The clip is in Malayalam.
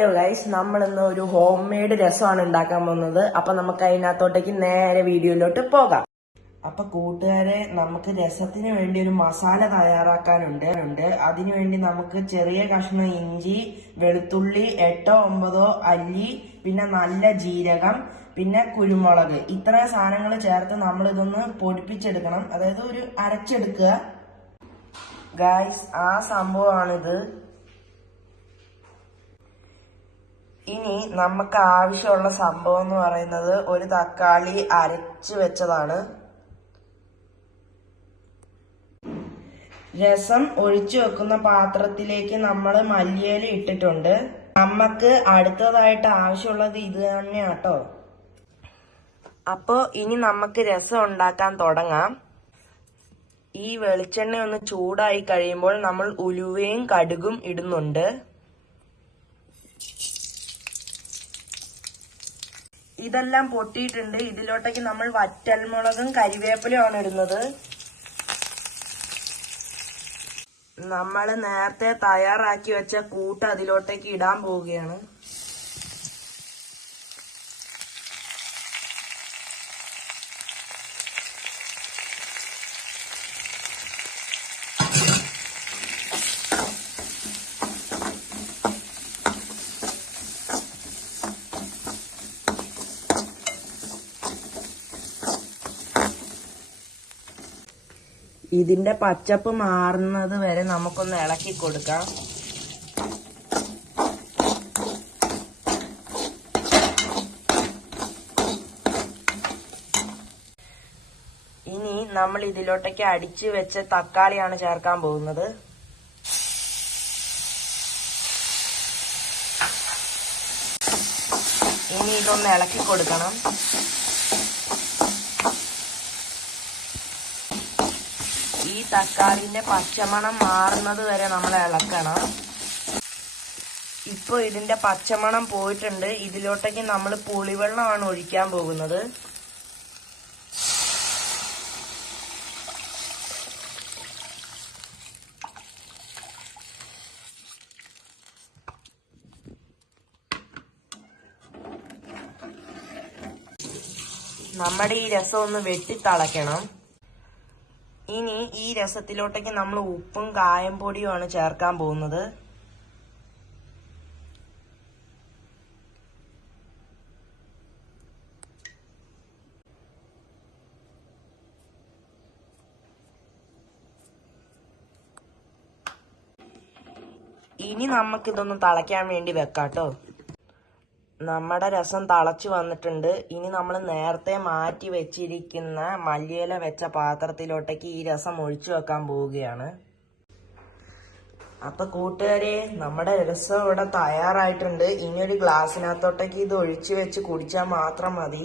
ഹലോ ഗൈസ്, നമ്മൾ ഇന്ന് ഒരു ഹോം മെയ്ഡ് രസമാണ് ഉണ്ടാക്കാൻ പോകുന്നത്. അപ്പൊ നമുക്ക് അതിനകത്തോട്ടേക്ക് നേരെ വീഡിയോയിലോട്ട് പോകാം. അപ്പൊ കൂട്ടുകാരെ, നമുക്ക് രസത്തിന് വേണ്ടി ഒരു മസാല തയ്യാറാക്കാനുണ്ട്. അതിനുവേണ്ടി നമുക്ക് ചെറിയ കഷ്ണം ഇഞ്ചി, വെളുത്തുള്ളി 8-9 അല്ലി, പിന്നെ നല്ല ജീരകം, പിന്നെ കുരുമുളക്, ഇത്രയും സാധനങ്ങൾ ചേർത്ത് നമ്മൾ ഇതൊന്ന് പൊടിപ്പിച്ചെടുക്കണം. അതായത് ഒരു അരച്ചെടുക്കുക ഗൈസ്. ആ സംഭവമാണിത്. ഇനി നമുക്ക് ആവശ്യമുള്ള സംഭവം എന്ന് പറയുന്നത് ഒരു തക്കാളി അരച്ചു വെച്ചതാണ്. രസം ഒഴിച്ചു വെക്കുന്ന പാത്രത്തിലേക്ക് നമ്മൾ മല്ലിയില ഇട്ടിട്ടുണ്ട്. നമുക്ക് അടുത്തതായിട്ട് ആവശ്യമുള്ളത് ഇത് തന്നെയാട്ടോ. അപ്പോ ഇനി നമുക്ക് രസം ഉണ്ടാക്കാൻ തുടങ്ങാം. ഈ വെളിച്ചെണ്ണ ഒന്ന് ചൂടായി കഴിയുമ്പോൾ നമ്മൾ ഉലുവയും കടുകും ഇടുന്നുണ്ട്. ഇതെല്ലാം പൊട്ടിയിട്ടുണ്ട്. ഇതിലോട്ടേക്ക് നമ്മൾ വറ്റൽമുളകും കരിവേപ്പിലയാണ് ഇടുന്നത്. നമ്മൾ നേരത്തെ തയ്യാറാക്കി വെച്ച കൂട്ട് അതിലോട്ടേക്ക് ഇടാൻ പോവുകയാണ്. ഇതിന്റെ പച്ചപ്പ് മാറുന്നത് വരെ നമുക്കൊന്ന് ഇളക്കി കൊടുക്കാം. ഇനി നമ്മൾ ഇതിലോട്ടേക്ക് അടിച്ചു വെച്ച തക്കാളിയാണ് ചേർക്കാൻ പോകുന്നത്. ഇനി ഇതൊന്ന് ഇളക്കി കൊടുക്കണം. ഈ തക്കാളിന്റെ പച്ചമണം മാറുന്നത് വരെ നമ്മൾ ഇളക്കണം. ഇപ്പൊ ഇതിന്റെ പച്ചമണം പോയിട്ടുണ്ട്. ഇതിലോട്ടേക്ക് നമ്മൾ പുളിവെള്ളമാണ് ഒഴിക്കാൻ പോകുന്നത്. നമ്മുടെ ഈ രസം ഒന്ന് വെട്ടിത്തിളയ്ക്കണം. ഇനി ഈ രസത്തിലോട്ടേക്ക് നമ്മൾ ഉപ്പും കായംപൊടിയുമാണ് ചേർക്കാൻ പോകുന്നത്. ഇനി നമുക്കിതൊന്ന് തിളയ്ക്കാൻ വേണ്ടി വെക്കാട്ടോ. നമ്മുടെ രസം തിളച്ചു വന്നിട്ടുണ്ട്. ഇനി നമ്മൾ നേരത്തെ മാറ്റി വെച്ചിരിക്കുന്ന മല്ലിയില വെച്ച പാത്രത്തിലോട്ടേക്ക് ഈ രസം ഒഴിച്ചു വെക്കാൻ പോവുകയാണ്. അപ്പൊ കൂട്ടുകാരെ, നമ്മുടെ രസം ഇവിടെ തയ്യാറായിട്ടുണ്ട്. ഇനി ഒരു ഗ്ലാസ്സിനകത്തോട്ടേക്ക് ഇത് ഒഴിച്ചു വെച്ച് കുടിച്ചാൽ മാത്രം മതി.